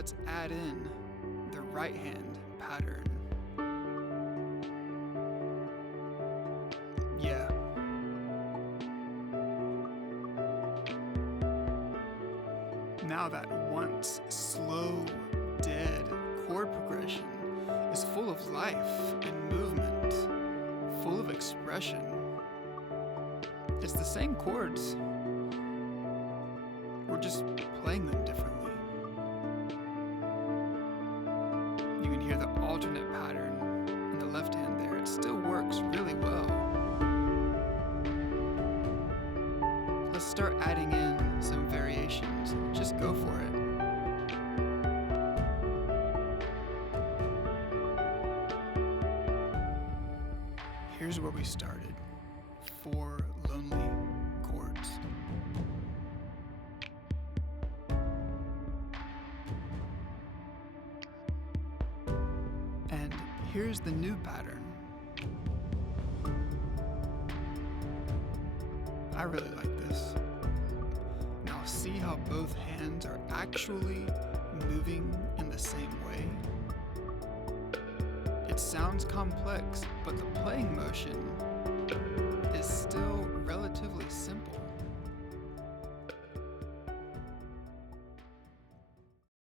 let's add in the right hand pattern. Yeah. Now that once slow, dead chord progression is full of life and movement, full of expression. It's the same chords, we're just playing them differently. You can hear the alternate pattern in the left hand there. It still works really well. Let's start adding in some variations. Just go for it. Here's where we started. 4 lonely chords. And here's the new pattern. I really like this. Now see how both hands are actually moving in the same way? It sounds complex, but the playing motion